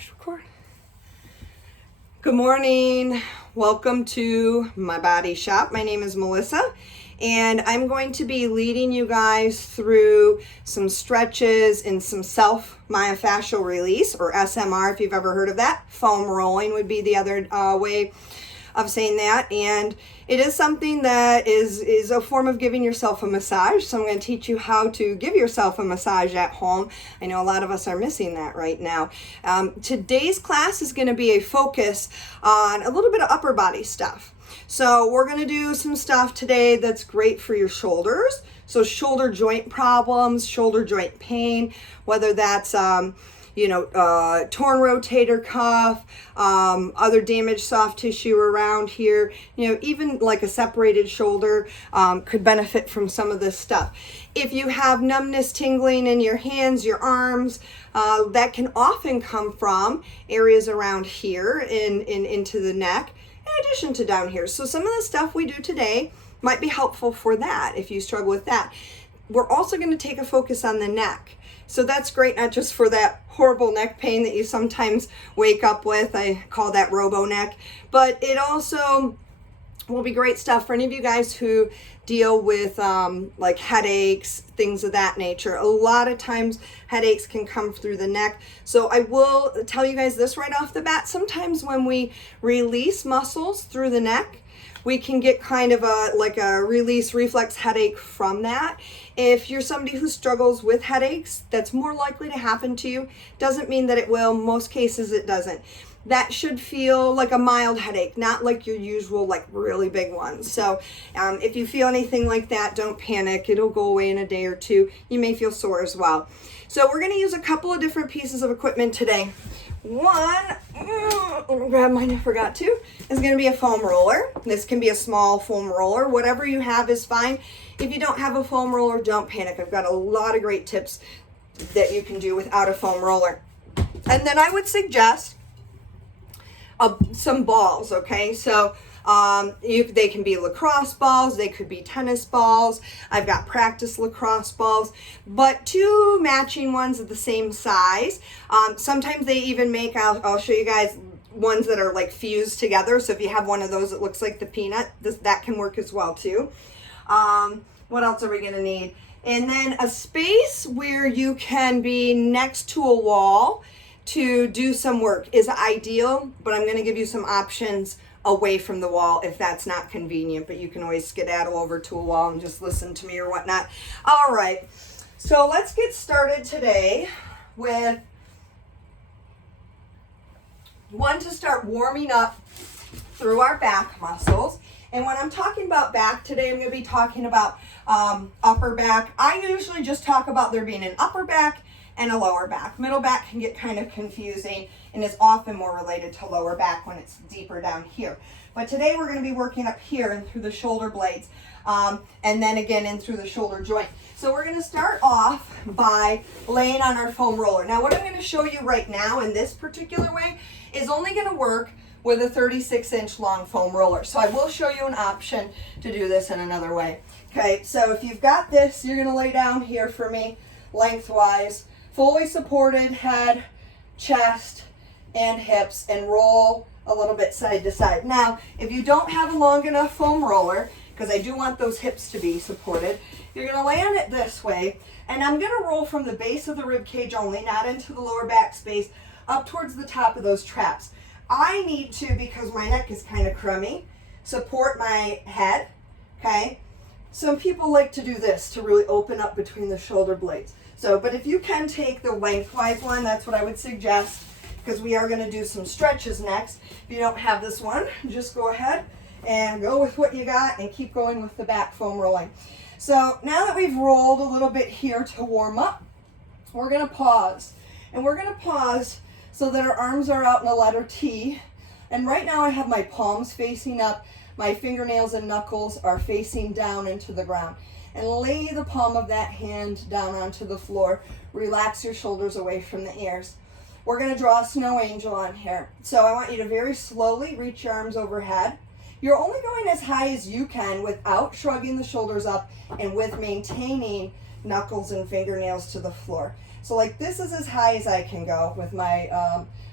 push record. Good morning. Welcome to my body shop. My name is Melissa, and I'm going to be leading you guys through some stretches and some self-myofascial release, or SMR if you've ever heard of that. Foam rolling would be the other way of saying that, and it is something that is a form of giving yourself a massage. So I'm going to teach you how to give yourself a massage at home. I know a lot of us are missing that right now. Today's class is going to be a focus on a little bit of upper body stuff. So we're going to do some stuff today that's great for your shoulders. So shoulder joint problems, shoulder joint pain, whether that's torn rotator cuff, other damaged soft tissue around here, even like a separated shoulder could benefit from some of this stuff. If you have numbness, tingling in your hands, your arms, that can often come from areas around here into the neck, in addition to down here. So some of the stuff we do today might be helpful for that if you struggle with that. We're also going to take a focus on the neck. So that's great, not just for that horrible neck pain that you sometimes wake up with. I call that robo neck. But it also will be great stuff for any of you guys who deal with like headaches, things of that nature. A lot of times headaches can come through the neck. So I will tell you guys this right off the bat. Sometimes when we release muscles through the neck, we can get kind of a release reflex headache from that. If you're somebody who struggles with headaches, that's more likely to happen to you. Doesn't mean that it will. Most cases it doesn't. That should feel like a mild headache, not like your usual like really big ones. So if you feel anything like that, don't panic. It'll go away in a day or two. You may feel sore as well. So we're going to use a couple of different pieces of equipment today. One, let me grab mine, I forgot to, is going to be a foam roller. This can be a small foam roller. Whatever you have is fine. If you don't have a foam roller, don't panic. I've got a lot of great tips that you can do without a foam roller. And then I would suggest some balls, okay? So they can be lacrosse balls, they could be tennis balls. I've got practice lacrosse balls, but two matching ones of the same size. Sometimes they even make, I'll show you guys, ones that are like fused together. So if you have one of those that looks like the peanut, that can work as well too. What else are we gonna need? And then a space where you can be next to a wall to do some work is ideal, but I'm gonna give you some options away from the wall if that's not convenient, but you can always skedaddle over to a wall and just listen to me or whatnot. All right, so let's get started today with one to start warming up through our back muscles. And when I'm talking about back today, I'm going to be talking about upper back. I usually just talk about there being an upper back and a lower back. Middle back can get kind of confusing and is often more related to lower back when it's deeper down here. But today we're going to be working up here and through the shoulder blades, and then again in through the shoulder joint. So we're going to start off by laying on our foam roller. Now what I'm going to show you right now in this particular way is only going to work with a 36-inch long foam roller. So I will show you an option to do this in another way. Okay, so if you've got this, you're going to lay down here for me lengthwise, fully supported head, chest, and hips, and roll a little bit side to side. Now, if you don't have a long enough foam roller, because I do want those hips to be supported, you're going to lay on it this way, and I'm going to roll from the base of the rib cage only, not into the lower back space, up towards the top of those traps. I need to, because my neck is kind of crummy, support my head, okay? Some people like to do this to really open up between the shoulder blades. So, but if you can take the lengthwise one, that's what I would suggest, because we are going to do some stretches next. If you don't have this one, just go ahead and go with what you got and keep going with the back foam rolling. So now that we've rolled a little bit here to warm up, we're going to pause. And we're going to pause so that our arms are out in a letter T. And right now I have my palms facing up, my fingernails and knuckles are facing down into the ground. And lay the palm of that hand down onto the floor. Relax your shoulders away from the ears. We're going to draw a snow angel on here. So I want you to very slowly reach your arms overhead. You're only going as high as you can without shrugging the shoulders up and with maintaining knuckles and fingernails to the floor. So like this is as high as I can go with my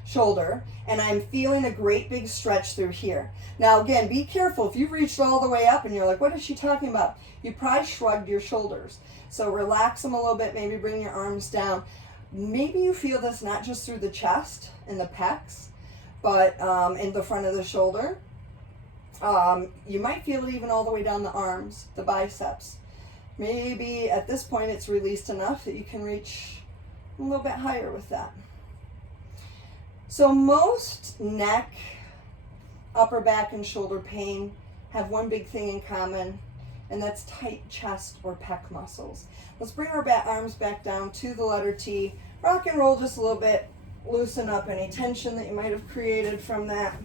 shoulder, and I'm feeling a great big stretch through here. Now again, be careful. If you reached all the way up and you're like, what is she talking about? You probably shrugged your shoulders. So relax them a little bit, maybe bring your arms down. Maybe you feel this not just through the chest and the pecs, but in the front of the shoulder. You might feel it even all the way down the arms, the biceps. Maybe at this point it's released enough that you can reach a little bit higher with that. So most neck, upper back, and shoulder pain have one big thing in common, and that's tight chest or pec muscles. Let's bring our arms back down to the letter T. Rock and roll just a little bit. Loosen up any tension that you might have created from that.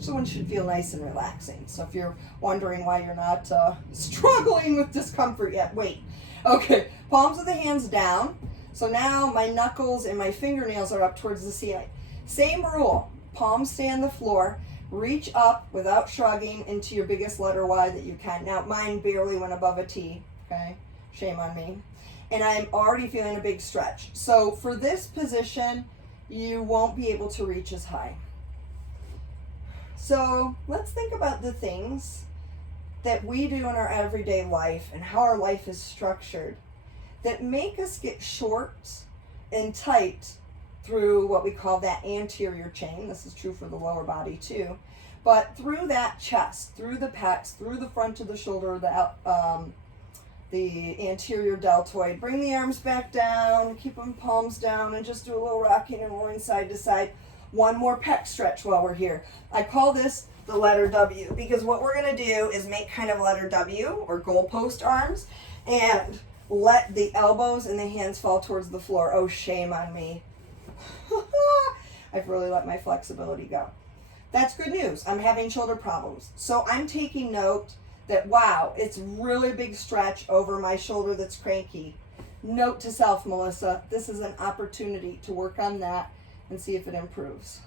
So one should feel nice and relaxing. So if you're wondering why you're not struggling with discomfort yet, wait. Okay, palms of the hands down. So now my knuckles and my fingernails are up towards the ceiling. Same rule, palms stay on the floor. Reach up without shrugging into your biggest letter Y that you can. Now mine barely went above a T, okay? Shame on me. And I'm already feeling a big stretch. So for this position, you won't be able to reach as high. So let's think about the things that we do in our everyday life and how our life is structured that make us get short and tight through what we call that anterior chain. This is true for the lower body too. But through that chest, through the pecs, through the front of the shoulder, the anterior deltoid. Bring the arms back down, keep them palms down, and just do a little rocking and rolling side to side. One more pec stretch while we're here. I call this the letter W because what we're going to do is make kind of letter W or goalpost arms and let the elbows and the hands fall towards the floor. Oh, shame on me. I've really let my flexibility go. That's good news. I'm having shoulder problems. So I'm taking note that, wow, it's really big stretch over my shoulder that's cranky. Note to self, Melissa, this is an opportunity to work on that and see if it improves.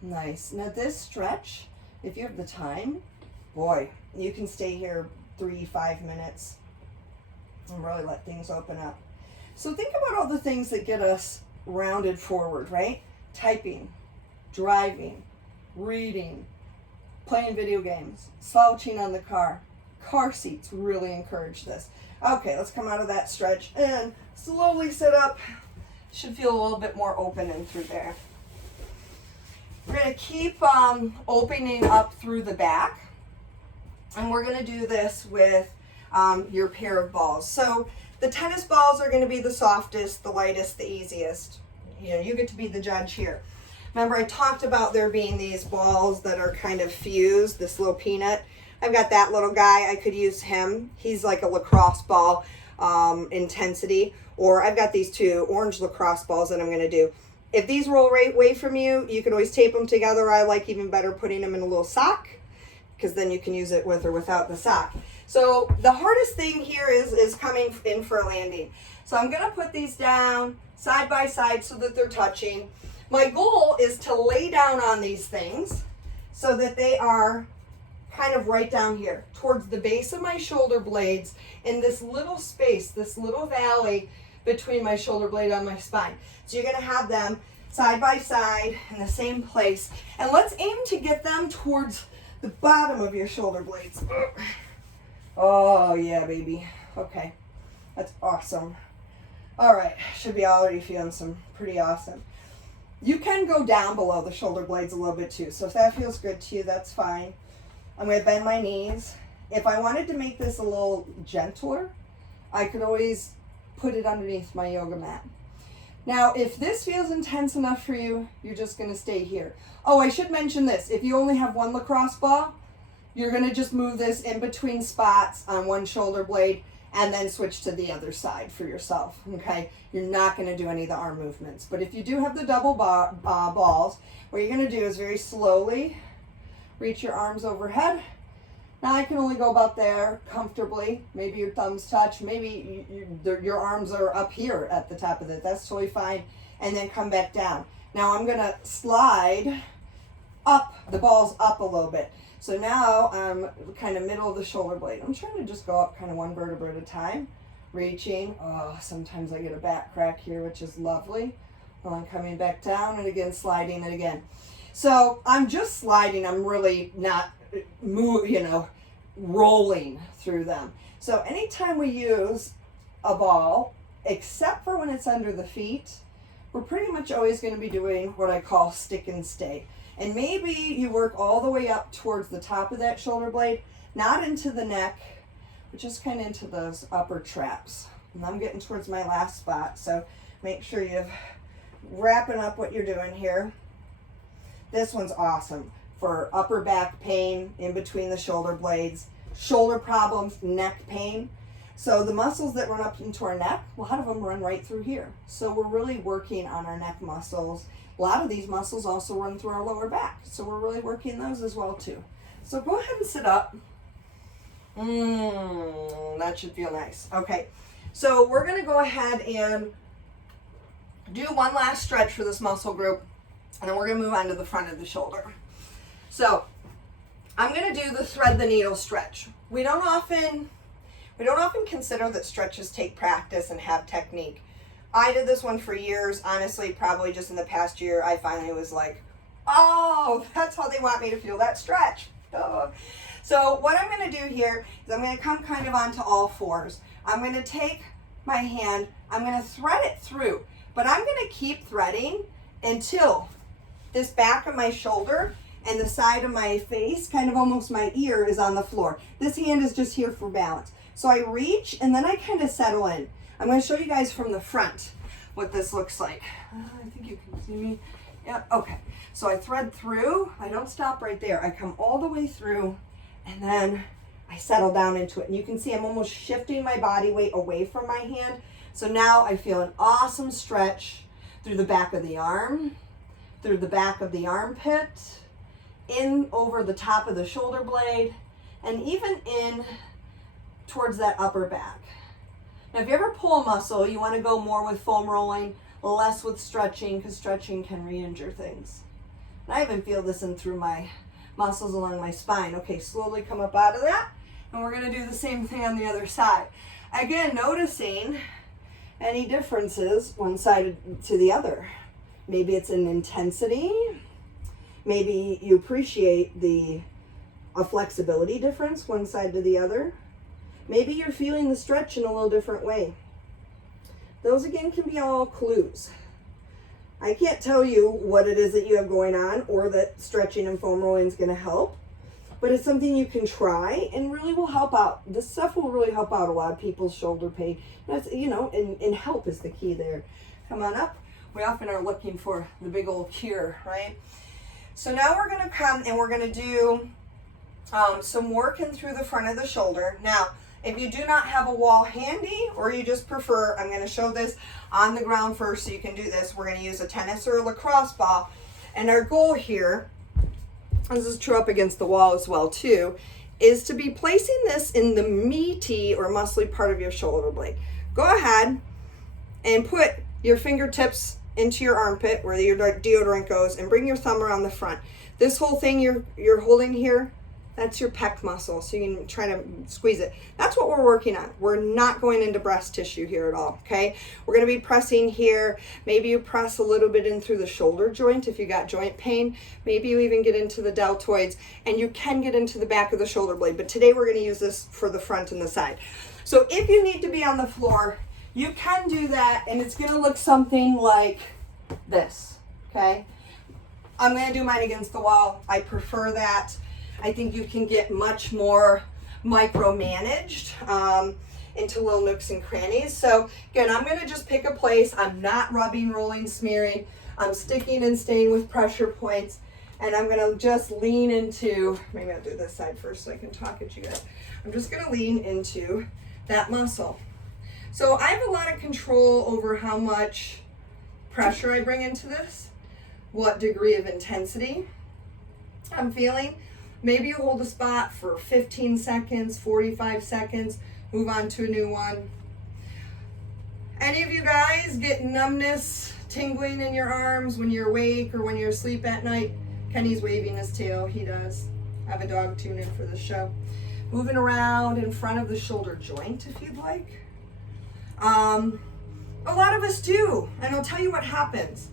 Nice. Now this stretch, if you have the time, boy, you can stay here 3-5 minutes and really let things open up. So think about all the things that get us rounded forward, right? Typing, driving, reading, playing video games, slouching on the car seats really encourage this. Okay, let's come out of that stretch and slowly sit up. Should feel a little bit more open in through there. We're going to keep opening up through the back, and we're going to do this with your pair of balls. So the tennis balls are going to be the softest, the lightest, the easiest. You know, you get to be the judge here. Remember I talked about there being these balls that are kind of fused, this little peanut. I've got that little guy. I could use him. He's like a lacrosse ball intensity. Or I've got these two orange lacrosse balls that I'm going to do. If these roll right away from you, you can always tape them together. I like even better putting them in a little sock because then you can use it with or without the sock. So the hardest thing here is coming in for a landing. So I'm going to put these down side by side so that they're touching. My goal is to lay down on these things so that they are kind of right down here towards the base of my shoulder blades in this little space, this little valley between my shoulder blade on my spine. So you're going to have them side by side in the same place. And let's aim to get them towards the bottom of your shoulder blades. Oh yeah, baby. Okay, that's awesome. All right, should be already feeling some pretty awesome. You can go down below the shoulder blades a little bit too. So if that feels good to you, that's fine. I'm going to bend my knees. If I wanted to make this a little gentler, I could always put it underneath my yoga mat. Now, if this feels intense enough for you, you're just going to stay here. Oh, I should mention this. If you only have one lacrosse ball, you're going to just move this in between spots on one shoulder blade and then switch to the other side for yourself, okay? You're not going to do any of the arm movements. But if you do have the double balls, what you're going to do is very slowly reach your arms overhead. Now I can only go about there comfortably. Maybe your thumbs touch. Maybe your arms are up here at the top of it. That's totally fine. And then come back down. Now I'm going to slide up, the balls up a little bit. So now I'm kind of middle of the shoulder blade. I'm trying to just go up kind of one vertebra at a time. reaching. Oh, sometimes I get a back crack here, which is lovely. Well, I'm coming back down and again, sliding it again. So I'm just sliding. I'm really not rolling through them. So anytime we use a ball, except for when it's under the feet, we're pretty much always going to be doing what I call stick and stay. And maybe you work all the way up towards the top of that shoulder blade, not into the neck, but just kind of into those upper traps. And I'm getting towards my last spot, so make sure you're wrapping up what you're doing here. This one's awesome for upper back pain in between the shoulder blades, shoulder problems, neck pain. So the muscles that run up into our neck, a lot of them run right through here. So we're really working on our neck muscles. A lot of these muscles also run through our lower back. So we're really working those as well too. So go ahead and sit up. That should feel nice. Okay, so we're gonna go ahead and do one last stretch for this muscle group, and then we're gonna move on to the front of the shoulder. So I'm gonna do the thread the needle stretch. We don't often consider that stretches take practice and have technique. I did this one for years. Honestly, probably just in the past year, I finally was like, oh, that's how they want me to feel that stretch. Oh. So what I'm going to do here is I'm going to come kind of onto all fours. I'm going to take my hand, I'm going to thread it through, but I'm going to keep threading until this back of my shoulder and the side of my face, kind of almost my ear, is on the floor. This hand is just here for balance. So I reach and then I kind of settle in. I'm going to show you guys from the front what this looks like. I think you can see me. Yeah, okay. So I thread through, I don't stop right there. I come all the way through and then I settle down into it. And you can see I'm almost shifting my body weight away from my hand. So now I feel an awesome stretch through the back of the arm, through the back of the armpit, in over the top of the shoulder blade, and even in towards that upper back. Now, if you ever pull a muscle, you want to go more with foam rolling, less with stretching, because stretching can re-injure things. And I even feel this in through my muscles along my spine. Okay, slowly come up out of that, and we're going to do the same thing on the other side. Again, noticing any differences one side to the other. Maybe it's an intensity. Maybe you appreciate a flexibility difference one side to the other. Maybe you're feeling the stretch in a little different way. Those again can be all clues. I can't tell you what it is that you have going on or that stretching and foam rolling is going to help, but it's something you can try and really will help out. This stuff will really help out a lot of people's shoulder pain. That's, and help is the key there. Come on up. We often are looking for the big old cure, right? So now we're going to come and we're going to do some working through the front of the shoulder. Now, if you do not have a wall handy or you just prefer, I'm going to show this on the ground first so you can do this. We're going to use a tennis or a lacrosse ball. And our goal here, this is true up against the wall as well too, is to be placing this in the meaty or muscly part of your shoulder blade. Go ahead and put your fingertips into your armpit where your deodorant goes and bring your thumb around the front. This whole thing you're holding here, that's your pec muscle, so you can try to squeeze it. That's what we're working on. We're not going into breast tissue here at all, okay? We're gonna be pressing here. Maybe you press a little bit in through the shoulder joint if you got joint pain. Maybe you even get into the deltoids, and you can get into the back of the shoulder blade, but today we're gonna use this for the front and the side. So if you need to be on the floor, you can do that, and it's gonna look something like this, okay? I'm gonna do mine against the wall. I prefer that. I think you can get much more micromanaged into little nooks and crannies. So again, I'm gonna just pick a place. I'm not rubbing, rolling, smearing. I'm sticking and staying with pressure points. And I'm gonna just lean into, maybe I'll do this side first so I can talk at you guys. I'm just gonna lean into that muscle. So I have a lot of control over how much pressure I bring into this, what degree of intensity I'm feeling. Maybe you hold a spot for 15 seconds, 45 seconds, move on to a new one. Any of you guys get numbness, tingling in your arms when you're awake or when you're asleep at night? Kenny's waving his tail, he does. I have a dog tune in for the show. Moving around in front of the shoulder joint if you'd like. A lot of us do, and I'll tell you what happens.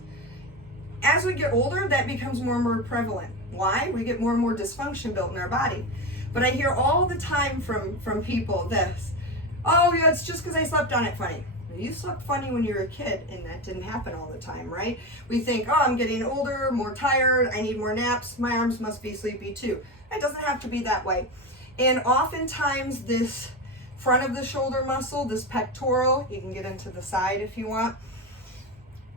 As we get older, that becomes more and more prevalent. Why? We get more and more dysfunction built in our body. But I hear all the time from people this, oh yeah, it's just because I slept on it funny. You slept funny when you were a kid, and that didn't happen all the time, right? We think, oh, I'm getting older, more tired, I need more naps, my arms must be sleepy too. It doesn't have to be that way. And oftentimes this front of the shoulder muscle, this pectoral, you can get into the side if you want,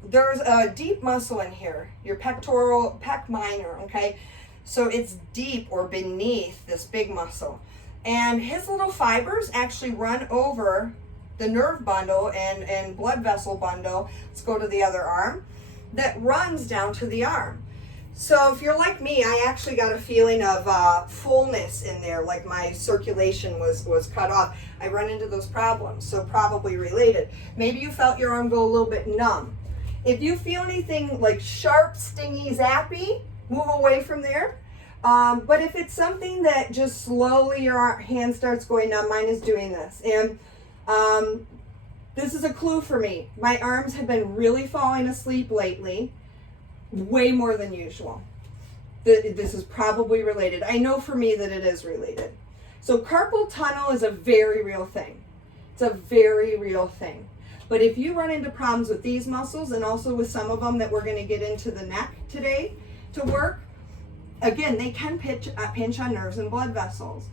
there's a deep muscle in here, your pectoral, pec minor, okay? So it's deep or beneath this big muscle. And his little fibers actually run over the nerve bundle and blood vessel bundle, let's go to the other arm, that runs down to the arm. So if you're like me, I actually got a feeling of fullness in there, like my circulation was cut off. I run into those problems, so probably related. Maybe you felt your arm go a little bit numb. If you feel anything like sharp, stingy, zappy, move away from there. But if it's something that just slowly your hand starts going numb, mine is doing this. And this is a clue for me. My arms have been really falling asleep lately, way more than usual. This is probably related. I know for me that it is related. So carpal tunnel is a very real thing. It's a very real thing. But if you run into problems with these muscles and also with some of them that we're going to get into the neck today to work, again, they can pinch on nerves and blood vessels.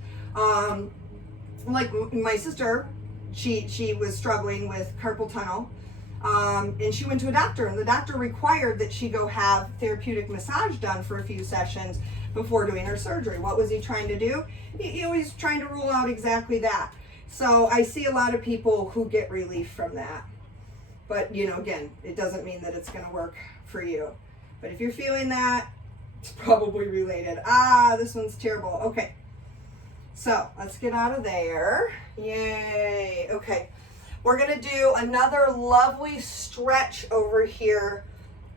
Like my sister, she was struggling with carpal tunnel, and she went to a doctor, and the doctor required that she go have therapeutic massage done for a few sessions before doing her surgery. What was he trying to do? He was trying to rule out exactly that. So I see a lot of people who get relief from that. But, you know, again, it doesn't mean that it's going to work for you. But if you're feeling that, it's probably related. This one's terrible. Okay. So let's get out of there. Yay. Okay. We're going to do another lovely stretch over here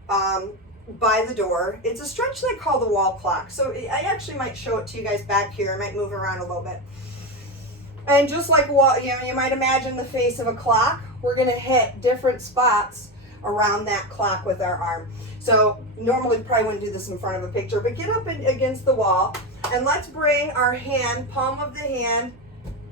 by the door. It's a stretch they call the wall clock. So I actually might show it to you guys back here. I might move around a little bit. And just like you might imagine the face of a clock, we're going to hit different spots around that clock with our arm. So normally we probably wouldn't do this in front of a picture, but get up against the wall and let's bring our hand, palm of the hand,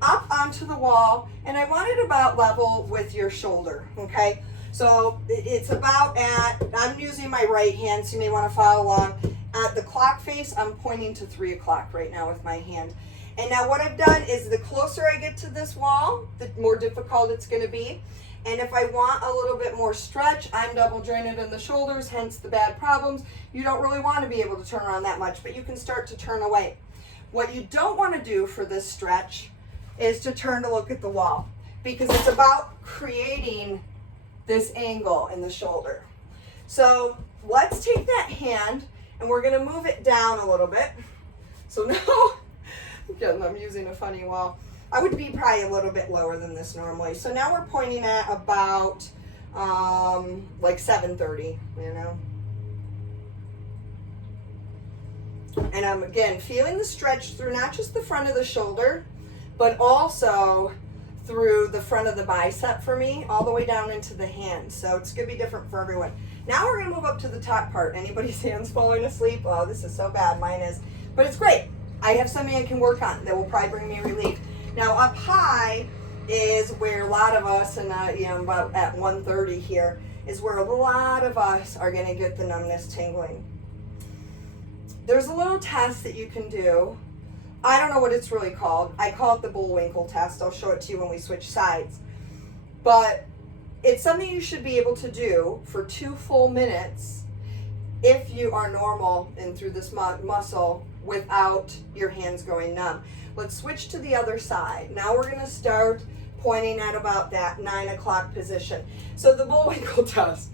up onto the wall, and I want it about level with your shoulder, okay? So it's about I'm using my right hand, so you may want to follow along. At the clock face, I'm pointing to 3 o'clock right now with my hand. And now what I've done is the closer I get to this wall, the more difficult it's going to be. And if I want a little bit more stretch, I'm double jointed in the shoulders, hence the bad problems. You don't really want to be able to turn around that much, but you can start to turn away. What you don't want to do for this stretch is to turn to look at the wall, because it's about creating this angle in the shoulder. So let's take that hand and we're going to move it down a little bit. So now, again, I'm using a funny wall. I would be probably a little bit lower than this normally. So now we're pointing at about like 7:30, you know. And I'm again feeling the stretch through not just the front of the shoulder, but also through the front of the bicep for me, all the way down into the hand. So it's gonna be different for everyone. Now we're gonna move up to the top part. Anybody's hands falling asleep? Oh, this is so bad, mine is. But it's great. I have something I can work on that will probably bring me relief. Now up high is where a lot of us, and about at 1:30 here, is where a lot of us are gonna get the numbness tingling. There's a little test that you can do. I don't know what it's really called. I call it the Bullwinkle test. I'll show it to you when we switch sides. But it's something you should be able to do for 2 full minutes if you are normal and through this muscle without your hands going numb. Let's switch to the other side. Now we're gonna start pointing at about that 9 o'clock position. So the Bullwinkle test,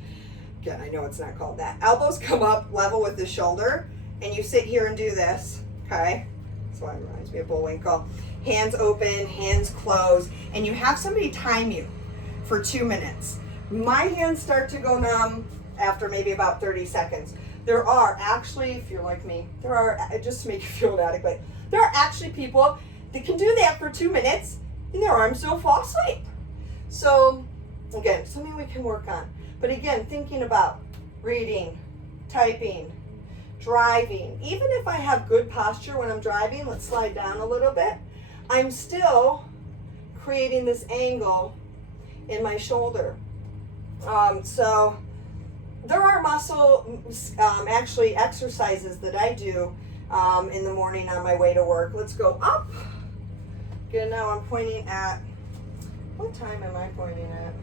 again, I know it's not called that. Elbows come up level with the shoulder, and you sit here and do this, okay? That's why it reminds me of Bullwinkle. Hands open, hands closed, and you have somebody time you for 2 minutes. My hands start to go numb after maybe about 30 seconds. There are actually, if you're like me, just to make you feel inadequate, there are actually people that can do that for 2 minutes and their arms don't fall asleep. So Again, something we can work on. But again, thinking about reading, typing, driving. Even if I have good posture when I'm driving, let's slide down a little bit, I'm still creating this angle in my shoulder. So there are muscle, actually exercises that I do in the morning on my way to work. Let's go up. Again, now I'm pointing at, what time am I pointing at?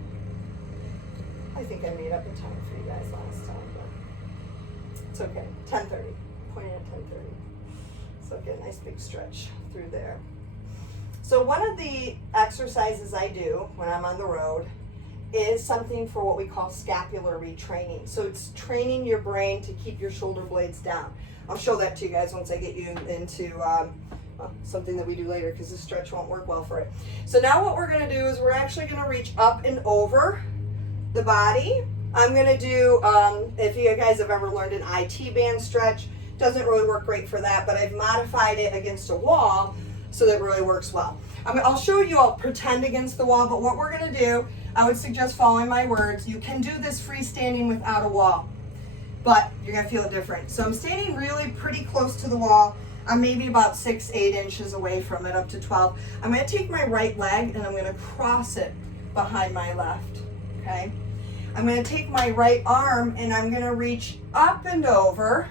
I think I made up a time for you guys last time, but it's okay. 10:30. Pointing at 10:30. So get a nice big stretch through there. So one of the exercises I do when I'm on the road is something for what we call scapular retraining. So it's training your brain to keep your shoulder blades down. I'll show that to you guys once I get you into something that we do later, because the stretch won't work well for it. So now what we're going to do is we're actually going to reach up and over the body. I'm going to do, if you guys have ever learned an IT band stretch, doesn't really work great for that, but I've modified it against a wall so that it really works well. I'll show you, I'll pretend against the wall, but what we're going to do, I would suggest following my words. You can do this freestanding without a wall, but you're going to feel it different. So I'm standing really pretty close to the wall. I'm maybe about 6-8 inches away from it, up to 12. I'm going to take my right leg and I'm going to cross it behind my left, okay? I'm going to take my right arm and I'm going to reach up and over,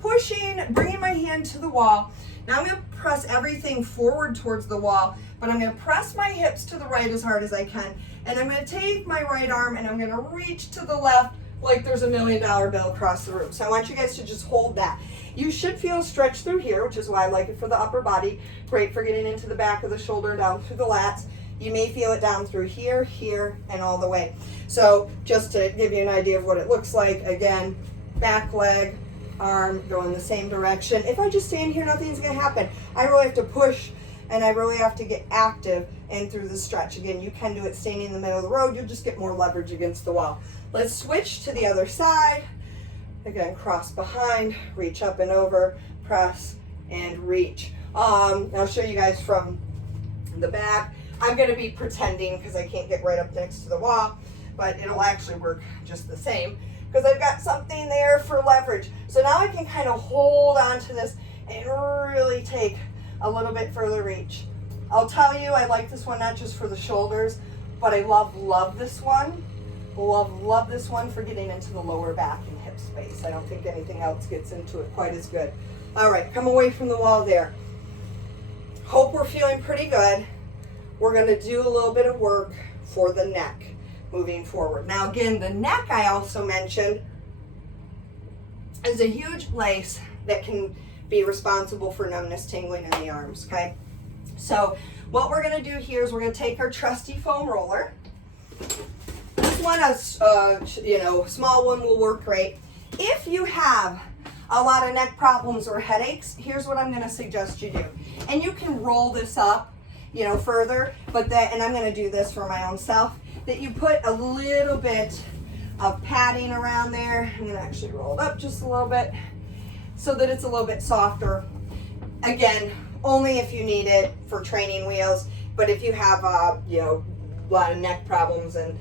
pushing, bringing my hand to the wall. Now I'm going to press everything forward towards the wall, but I'm going to press my hips to the right as hard as I can. And I'm going to take my right arm and I'm going to reach to the left like there's $1 million bill across the room. So I want you guys to just hold that. You should feel a stretch through here, which is why I like it for the upper body. Great for getting into the back of the shoulder, down through the lats. You may feel it down through here, here, and all the way. So just to give you an idea of what it looks like, again, back leg, arm going the same direction. If I just stand here, nothing's going to happen. I really have to push and I really have to get active and through the stretch. Again, you can do it standing in the middle of the road. You'll just get more leverage against the wall. Let's switch to the other side. Again, cross behind, reach up and over, press and reach. I'll show you guys from the back. I'm going to be pretending because I can't get right up next to the wall, but it'll actually work just the same because I've got something there for leverage. So now I can kind of hold on to this and really take a little bit further reach. I'll tell you, I like this one not just for the shoulders, but I love this one. Love this one for getting into the lower back and hip space. I don't think anything else gets into it quite as good. All right, come away from the wall there. Hope we're feeling pretty good. We're going to do a little bit of work for the neck moving forward. Now again, the neck I also mentioned is a huge place that can be responsible for numbness, tingling in the arms, okay? So what we're going to do here is we're going to take our trusty foam roller. This one, small one will work great. If you have a lot of neck problems or headaches, here's what I'm going to suggest you do. And you can roll this up, further, and I'm going to do this for my own self, that you put a little bit of padding around there. I'm going to actually roll it up just a little bit so that it's a little bit softer. Again, only if you need it for training wheels, but if you have, a lot of neck problems and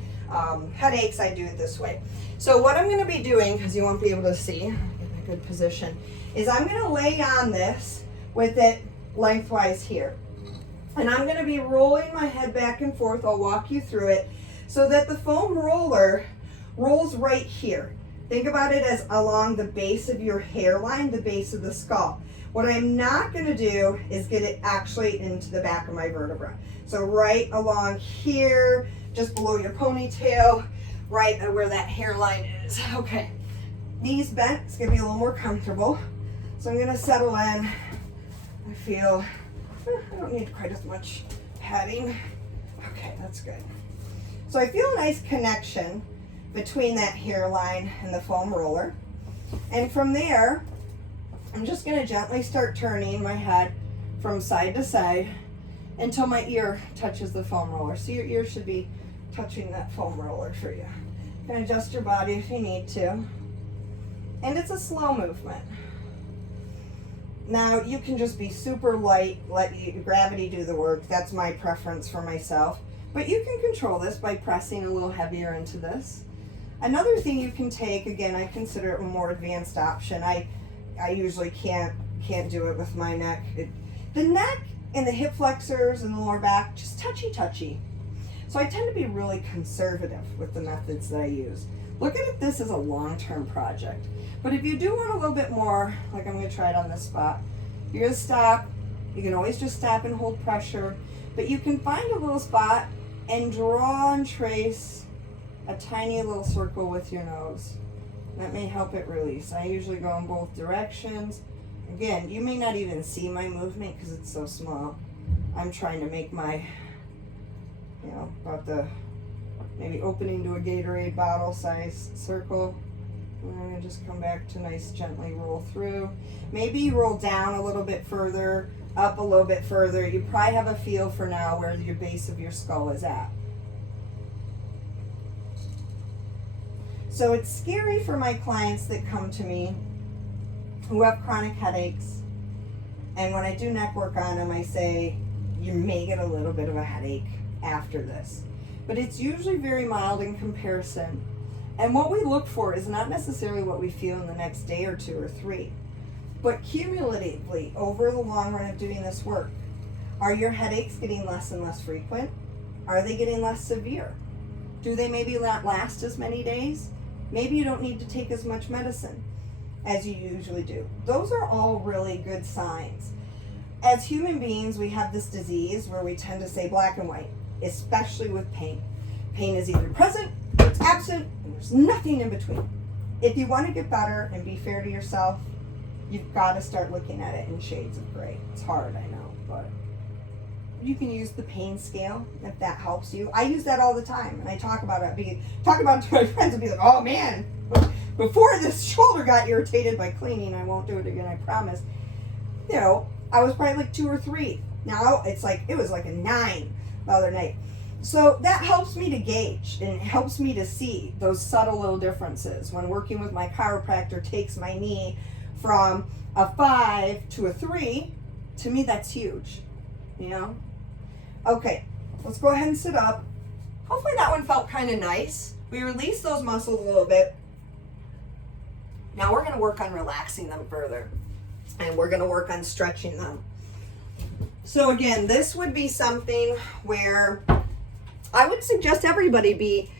headaches, I do it this way. So what I'm going to be doing, because you won't be able to see, get in a good position, is I'm going to lay on this with it lengthwise here. And I'm going to be rolling my head back and forth. I'll walk you through it so that the foam roller rolls right here. Think about it as along the base of your hairline, the base of the skull. What I'm not going to do is get it actually into the back of my vertebra. So right along here, just below your ponytail, right where that hairline is. Okay, knees bent, it's going to be a little more comfortable. So I'm going to settle in. I feel, I don't need quite as much padding. Okay, that's good. So I feel a nice connection between that hairline and the foam roller. And from there, I'm just going to gently start turning my head from side to side until my ear touches the foam roller. So your ear should be touching that foam roller for you. You can adjust your body if you need to. And it's a slow movement. Now you can just be super light, let gravity do the work. That's my preference for myself. But you can control this by pressing a little heavier into this. Another thing you can take, again, I consider it a more advanced option. I usually can't do it with my neck. The neck and the hip flexors and the lower back, just touchy. So I tend to be really conservative with the methods that I use. Look at this as a long-term project. But if you do want a little bit more, like I'm gonna try it on this spot, you're gonna stop. You can always just stop and hold pressure, but you can find a little spot and draw and trace a tiny little circle with your nose. That may help it release. I usually go in both directions. Again, you may not even see my movement because it's so small. I'm trying to make my, about the maybe opening to a Gatorade bottle size circle. And I'm gonna just come back to nice, gently roll through. Maybe you roll down a little bit further, up a little bit further. You probably have a feel for now where your base of your skull is at. So it's scary for my clients that come to me who have chronic headaches. And when I do neck work on them, I say, you may get a little bit of a headache after this. But it's usually very mild in comparison. And what we look for is not necessarily what we feel in the next day or 2 or 3, but cumulatively over the long run of doing this work. Are your headaches getting less and less frequent? Are they getting less severe? Do they maybe not last as many days? Maybe you don't need to take as much medicine as you usually do. Those are all really good signs. As human beings, we have this disease where we tend to say black and white, especially with pain. Pain is either present or it's absent, and there's nothing in between. If you want to get better and be fair to yourself, you've got to start looking at it in shades of gray. It's hard, I know, but you can use the pain scale if that helps you. I use that all the time, and I talk about it to my friends and be like, oh man, before this shoulder got irritated by cleaning, I won't do it again, I promise. I was probably like 2 or 3. Now it was like a 9 the other night. So that helps me to gauge and it helps me to see those subtle little differences. When working with my chiropractor takes my knee from a 5 to a 3, to me that's huge, Okay, let's go ahead and sit up. Hopefully that one felt kind of nice. We released those muscles a little bit. Now we're gonna work on relaxing them further, and we're gonna work on stretching them. So again, this would be something where I would suggest everybody be,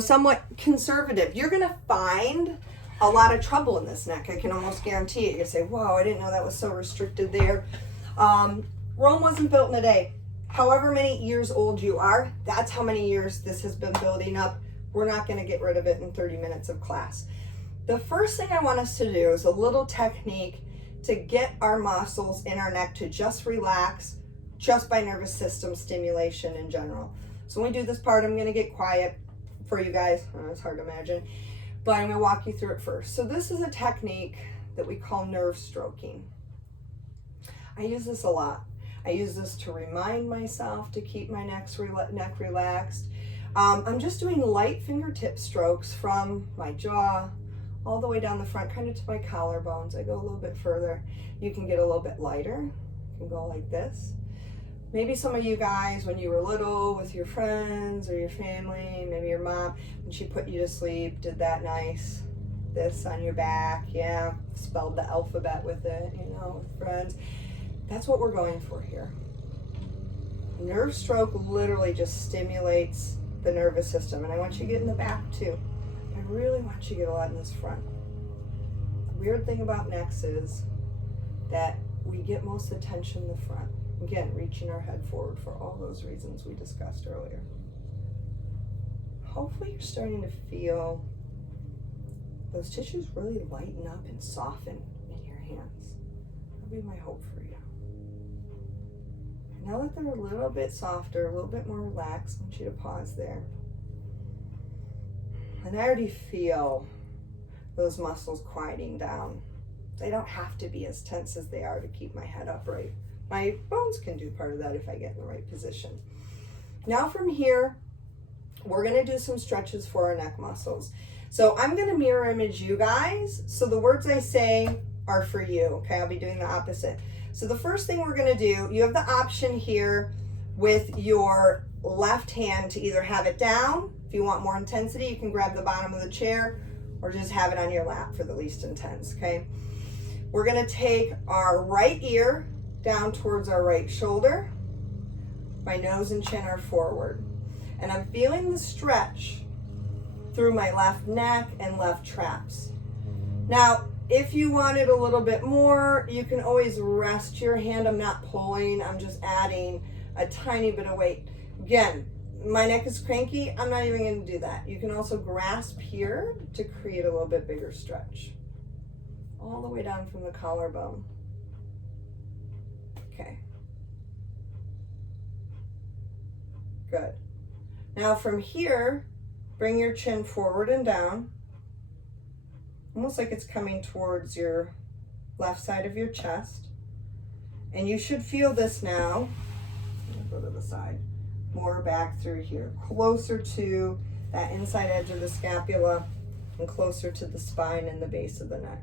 somewhat conservative. You're gonna find a lot of trouble in this neck. I can almost guarantee it. You say, whoa, I didn't know that was so restricted there. Rome wasn't built in a day. However many years old you are, that's how many years this has been building up. We're not gonna get rid of it in 30 minutes of class. The first thing I want us to do is a little technique to get our muscles in our neck to just relax, just by nervous system stimulation in general. So when we do this part, I'm gonna get quiet for you guys. It's hard to imagine, but I'm gonna walk you through it first. So this is a technique that we call nerve stroking. I use this a lot. I use this to remind myself to keep my neck relaxed. I'm just doing light fingertip strokes from my jaw all the way down the front, kind of to my collarbones. I go a little bit further. You can get a little bit lighter. You can go like this. Maybe some of you guys, when you were little with your friends or your family, maybe your mom, when she put you to sleep, did that nice, this on your back, spelled the alphabet with it, with friends. That's what we're going for here. Nerve stroke literally just stimulates the nervous system, and I want you to get in the back too. I really want you to get a lot in this front. The weird thing about necks is that we get most of the tension in the front. Again, reaching our head forward for all those reasons we discussed earlier. Hopefully you're starting to feel those tissues really lighten up and soften in your hands. That'll be my hope for you. Now that they're a little bit softer, a little bit more relaxed, I want you to pause there. And I already feel those muscles quieting down. They don't have to be as tense as they are to keep my head upright. My bones can do part of that if I get in the right position. Now from here, we're gonna do some stretches for our neck muscles. So I'm gonna mirror image you guys. So the words I say are for you, okay? I'll be doing the opposite. So the first thing we're gonna do, you have the option here with your left hand to either have it down. If you want more intensity, you can grab the bottom of the chair or just have it on your lap for the least intense, okay? We're gonna take our right ear down towards our right shoulder. My nose and chin are forward. And I'm feeling the stretch through my left neck and left traps. Now, if you wanted a little bit more, you can always rest your hand. I'm not pulling, I'm just adding a tiny bit of weight. Again, my neck is cranky, I'm not even gonna do that. You can also grasp here to create a little bit bigger stretch. All the way down from the collarbone. Okay. Good. Now from here, bring your chin forward and down, almost like it's coming towards your left side of your chest. And you should feel this now. Go to the side, more back through here, closer to that inside edge of the scapula and closer to the spine and the base of the neck.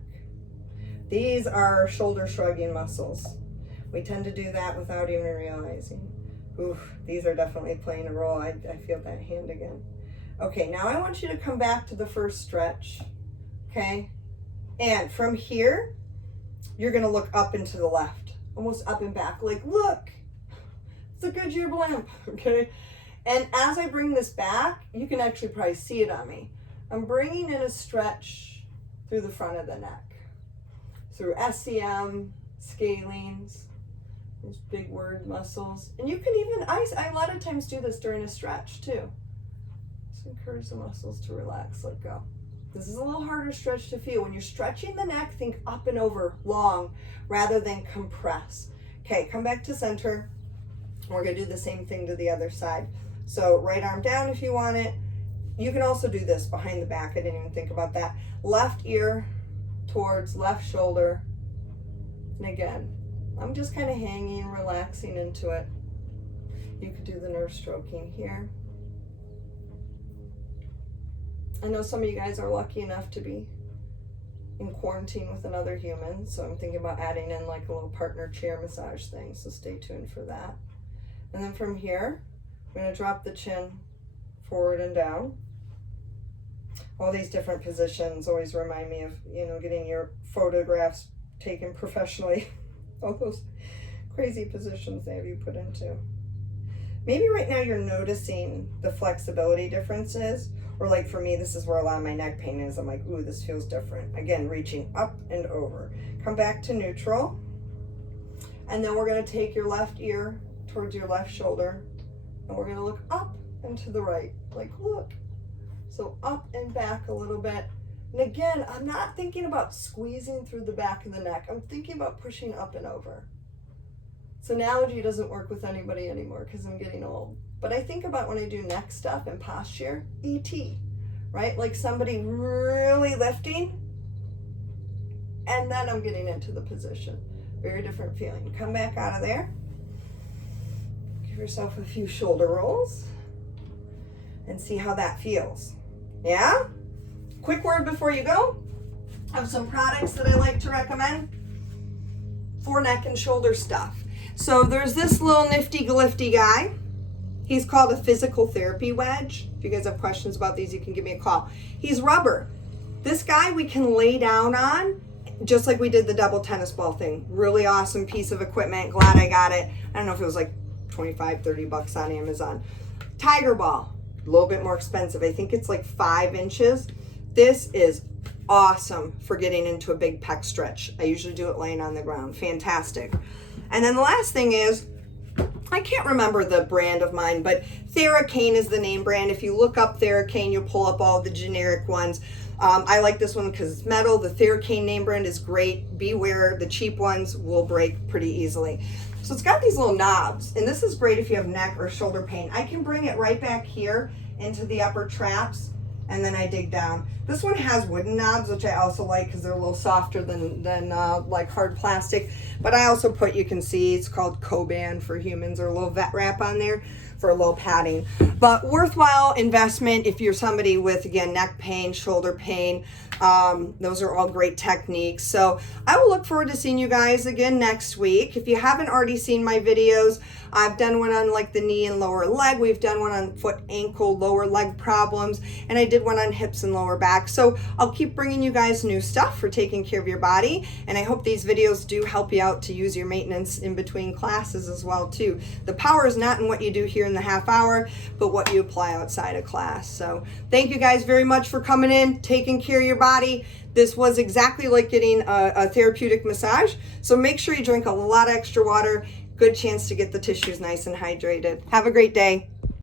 These are shoulder shrugging muscles. We tend to do that without even realizing. Oof, these are definitely playing a role. I feel that hand again. Okay, now I want you to come back to the first stretch, okay? And from here, you're gonna look up and to the left, almost up and back, like, look, it's a Goodyear blimp, okay? And as I bring this back, you can actually probably see it on me. I'm bringing in a stretch through the front of the neck, through SCM, scalenes, those big word muscles. And you can even, I a lot of times do this during a stretch too. Just encourage the muscles to relax, let go. This is a little harder stretch to feel. When you're stretching the neck, think up and over, long, rather than compress. Okay, come back to center. We're gonna do the same thing to the other side. So right arm down if you want it. You can also do this behind the back. I didn't even think about that. Left ear towards left shoulder. And again, I'm just kind of hanging, relaxing into it. You could do the nerve stroking here. I know some of you guys are lucky enough to be in quarantine with another human, so I'm thinking about adding in like a little partner chair massage thing, so stay tuned for that. And then from here, I'm going to drop the chin forward and down. All these different positions always remind me of, you know, getting your photographs taken professionally. All those crazy positions they have you put into. Maybe right now you're noticing the flexibility differences, or like for me, this is where a lot of my neck pain is. I'm like, ooh, this feels different. Again, reaching up and over. Come back to neutral. And then we're gonna take your left ear towards your left shoulder, and we're gonna look up and to the right, like look. So up and back a little bit. And again, I'm not thinking about squeezing through the back of the neck. I'm thinking about pushing up and over. This analogy doesn't work with anybody anymore because I'm getting old. But I think about when I do neck stuff and posture, E.T., right? Like somebody really lifting, and then I'm getting into the position. Very different feeling. Come back out of there. Give yourself a few shoulder rolls and see how that feels. Yeah? Quick word before you go. I have some products that I like to recommend for neck and shoulder stuff. So there's this little nifty glifty guy. He's called a physical therapy wedge. If you guys have questions about these, you can give me a call. He's rubber. This guy we can lay down on, just like we did the double tennis ball thing. Really awesome piece of equipment. Glad I got it. I don't know if it was like 25, 30 bucks on Amazon. Tiger ball, a little bit more expensive. I think it's like 5 inches. This is awesome for getting into a big pec stretch. I usually do it laying on the ground. Fantastic. And then the last thing is, I can't remember the brand of mine, but Theracane is the name brand. If you look up Theracane, you'll pull up all the generic ones. I like this one because it's metal. The Theracane name brand is great. Beware, the cheap ones will break pretty easily. So it's got these little knobs, and this is great if you have neck or shoulder pain. I can bring it right back here into the upper traps and then I dig down. This one has wooden knobs, which I also like because they're a little softer than like hard plastic. But I also put, you can see, it's called Coban for humans, or a little vet wrap on there for a little padding. But worthwhile investment if you're somebody with, again, neck pain, shoulder pain. Those are all great techniques. So I will look forward to seeing you guys again next week. If you haven't already seen my videos, I've done one on like the knee and lower leg. We've done one on foot, ankle, lower leg problems, and I did one on hips and lower back. So I'll keep bringing you guys new stuff for taking care of your body, and I hope these videos do help you out to use your maintenance in between classes as well too. The power is not in what you do here in the half hour, but what you apply outside of class. So thank you guys very much for coming in, taking care of your body. This was exactly like getting a therapeutic massage. So make sure you drink a lot of extra water. Good chance to get the tissues nice and hydrated. Have a great day.